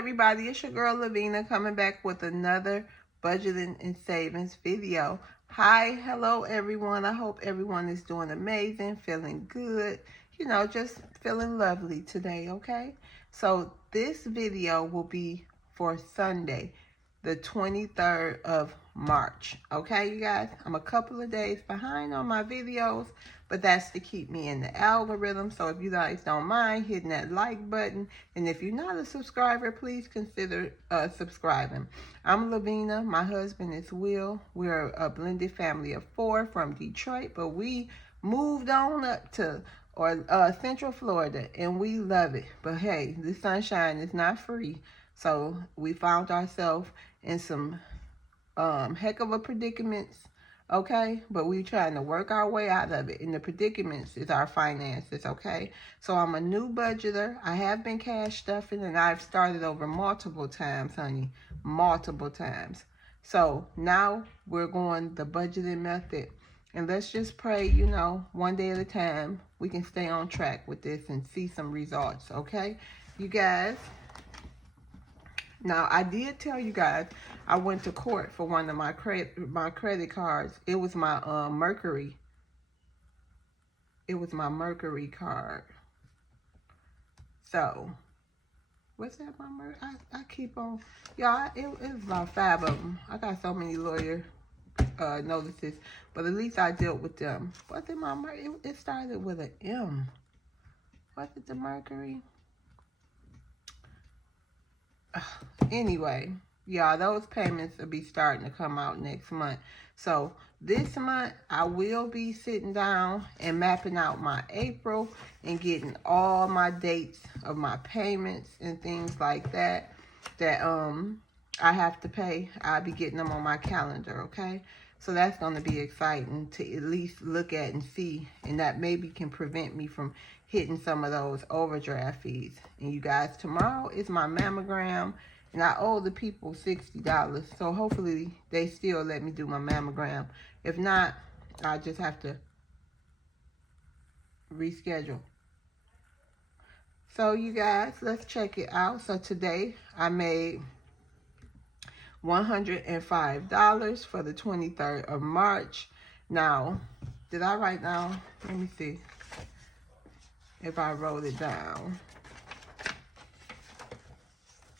everybody, it's your girl Lavina coming back with another budgeting and savings video. Hi, hello everyone. I hope everyone is doing amazing, feeling good, just feeling lovely today, okay? So this video will be for Sunday, the 23rd of March, okay, you guys? I'm a couple of days behind on my videos, but that's to keep me in the algorithm. So if you guys don't mind hitting that like button, and if you're not a subscriber, please consider subscribing. I'm Lavina, my husband is Will. We're a blended family of 4 from Detroit, but we moved on up to Central Florida, and we love it. But hey, the sunshine is not free, so we found ourselves in some heck of a predicaments, okay? But we trying to work our way out of it. And the predicaments is our finances, okay? So I'm a new budgeter. I have been cash stuffing, and I've started over multiple times, honey. Multiple times. So now we're going the budgeting method. And let's just pray, one day at a time, we can stay on track with this and see some results, okay? You guys, now I did tell you guys I went to court for one of my credit cards. It was my Mercury. It was my Mercury card. So, what's that, my Mercury? I keep on, y'all, it was about 5 of them. I got so many lawyer notices, but at least I dealt with them. Was it my Mercury? It started with an M. Was it the Mercury? Anyway, y'all, those payments will be starting to come out next month. So this month I will be sitting down and mapping out my April and getting all my dates of my payments and things like that I have to pay. I'll be getting them on my calendar, okay? So that's going to be exciting to at least look at and see, and that maybe can prevent me from hitting some of those overdraft fees. And you guys, tomorrow is my mammogram, and I owe the people $60. So hopefully they still let me do my mammogram. If not, I just have to reschedule. So you guys, let's check it out. So today I made $105 for the 23rd of March. Now, did I write down? Let me see if I wrote it down.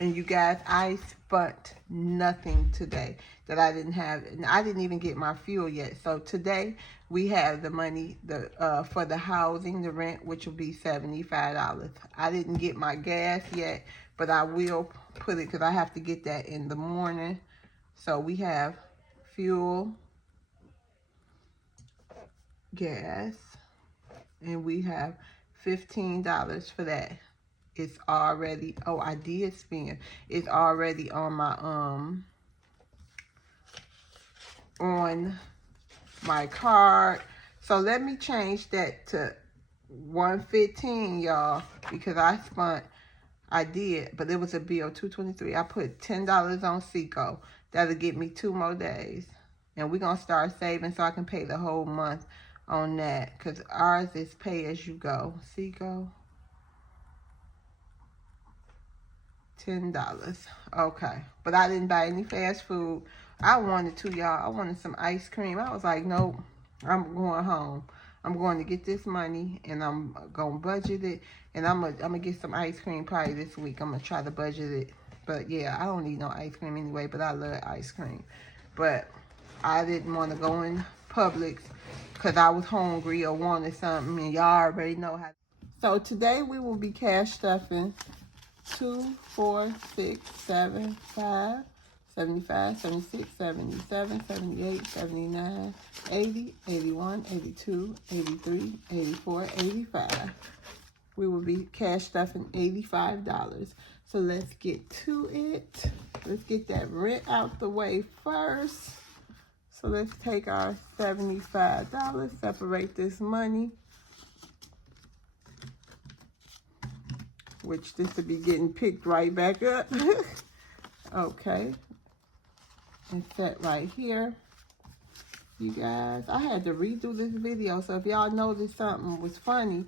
And you guys, I spent nothing today that I didn't have, and I didn't even get my fuel yet. So today we have the money for the housing, the rent, which will be $75. I didn't get my gas yet, but I will put it because I have to get that in the morning. So we have fuel, gas, and we have $15 for that. It's already, oh, I did spend. It's already on my on my card. So let me change that to $115, y'all, because I did, but it was a bill, $223. I put $10 on Seco. That'll get me 2 more days. And we're going to start saving so I can pay the whole month on that, because ours is pay as you go. Seco. $10. Okay. But I didn't buy any fast food. I wanted to, y'all. I wanted some ice cream. I was like, nope, I'm going home. I'm going to get this money, and I'm going to budget it. And I'm gonna get some ice cream probably this week. I'm going to try to budget it. But, yeah, I don't need no ice cream anyway, but I love ice cream. But I didn't want to go in Publix because I was hungry or wanted something, and y'all already know how. So today we will be cash stuffing 2, 4, 6, 7, 5, 75, 76, 77, 78, 79, 80, 81, 82, 83, 84, 85. We will be cash stuffing $85. So let's get to it. Let's get that rent out the way first. So let's take our $75, separate this money, which this will be getting picked right back up. Okay. And set right here. You guys, I had to redo this video, so if y'all noticed something was funny,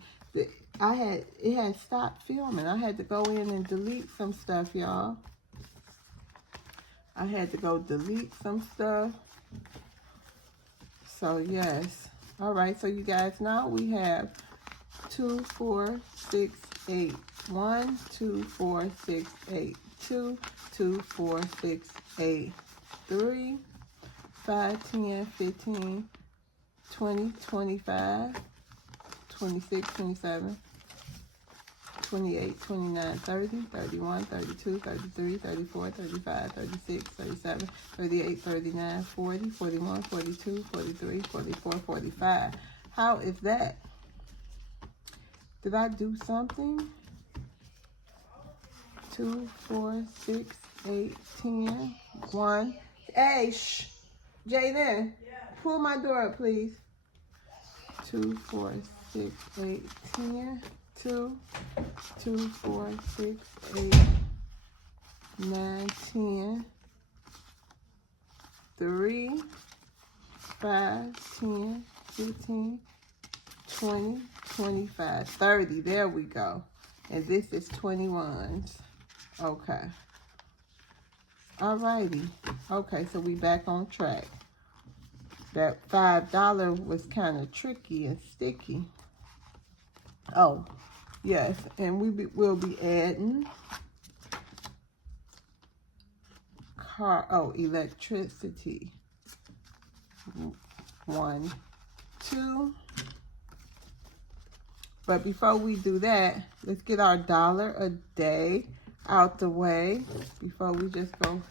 it had stopped filming. I had to go in and delete some stuff, y'all. I had to go delete some stuff. So yes. All right, so you guys, now we have 2, 4, 6, 8. 1, 2, 4, 6, 8. 2, 2, 4, 6, 8. 3, 5, 10, 15, 20, 25, 26, 27, 28, 29, 30, 31, 32, 33, 34, 35, 36, 37, 38, 39, 40, 41, 42, 43, 44, 45. How is that? Did I do something? 2, 4, 6, 8, 10, 1. Hey, shh. Jaden, pull my door up, please. 2, 4, 6, 8, 10. 2, 2, 4, 6, 8, 9, 10. 3, 5, 10, 15, 20, 25, 30. There we go. And this is 21s. Okay. Alrighty. Okay, so we back on track. That $5 was kind of tricky and sticky. Oh, yes. And we'll be adding electricity. 1, 2. But before we do that, let's get our $1 a day out the way before we just go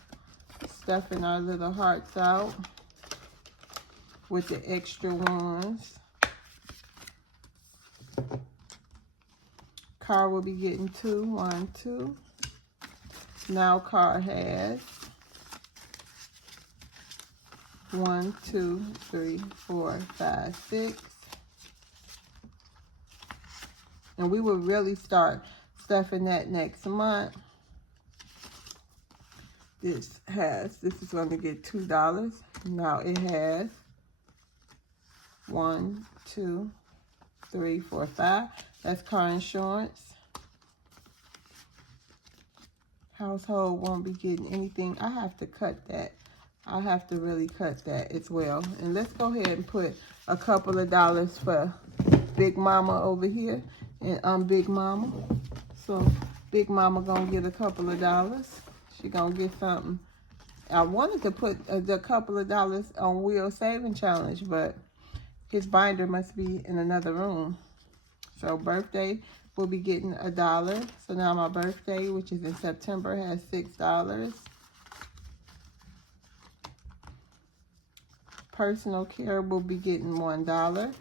stuffing our little hearts out with the extra ones. Car will be getting 2, 1, 2. Now Car has 1, 2, 3, 4, 5, 6. And we will really start stuffing that next month. This is going to get $2. Now it has 1, 2, 3, 4, 5. That's car insurance. Household won't be getting anything. I have to cut that. I have to really cut that as well. And let's go ahead and put a couple of dollars for Big Mama over here. And I'm Big Mama. So Big Mama gonna get a couple of dollars. She gonna get something. I wanted to put a couple of dollars on Will Saving Challenge, but his binder must be in another room. So birthday will be getting $1. So now my birthday, which is in September, has $6. Personal care will be getting $1.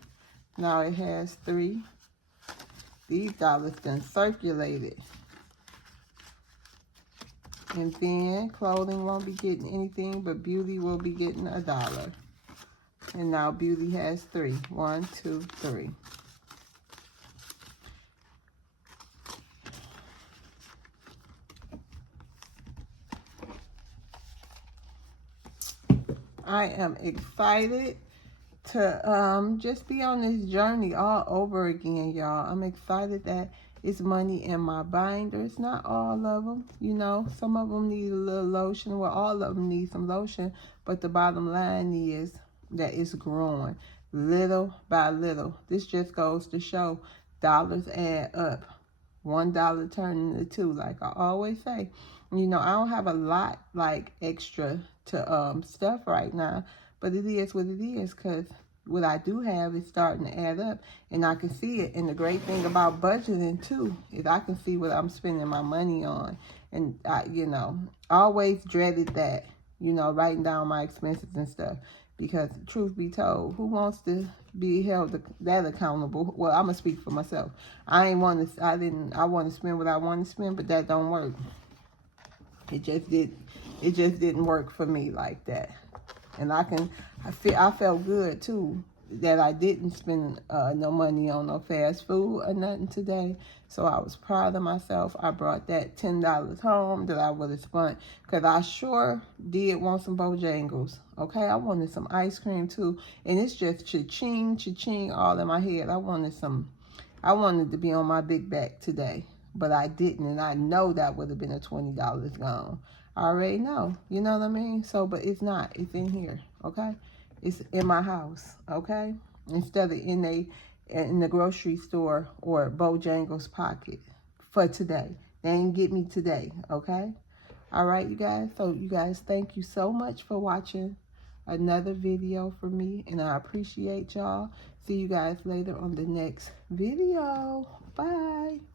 Now it has 3. These dollars done circulated. And then clothing won't be getting anything, but beauty will be getting $1. And now beauty has 3. 1, 2, 3. I am excited to just be on this journey all over again, y'all. I'm excited that it's money in my binders. Not all of them, you know. Some of them need a little lotion. Well, all of them need some lotion. But the bottom line is that it's growing little by little. This just goes to show dollars add up. $1 turning into 2, like I always say. You know, I don't have a lot like extra to stuff right now, but it is what it is, because what I do have is starting to add up, and I can see it. And the great thing about budgeting too is I can see what I'm spending my money on. And I, you know, always dreaded that, you know, writing down my expenses and stuff, because truth be told, who wants to be held that accountable? Well, I'm gonna speak for myself. I want to spend what I want to spend, but that don't work. It just didn't work for me like that. And I felt good too that I didn't spend no money on no fast food or nothing today. So I was proud of myself. I brought that $10 home that I would have spent, because I sure did want some Bojangles. Okay, I wanted some ice cream too, and it's just cha-ching, cha-ching all in my head. I wanted some I wanted to be on my big back today, but I didn't, and I know that would have been a $20 gone. I already know, you know what I mean? So, but it's not. It's in here, okay? It's in my house, okay? Instead of in the grocery store or Bojangles pocket for today. They ain't get me today, okay? All right, you guys. So, you guys, thank you so much for watching another video from me, and I appreciate y'all. See you guys later on the next video. Bye.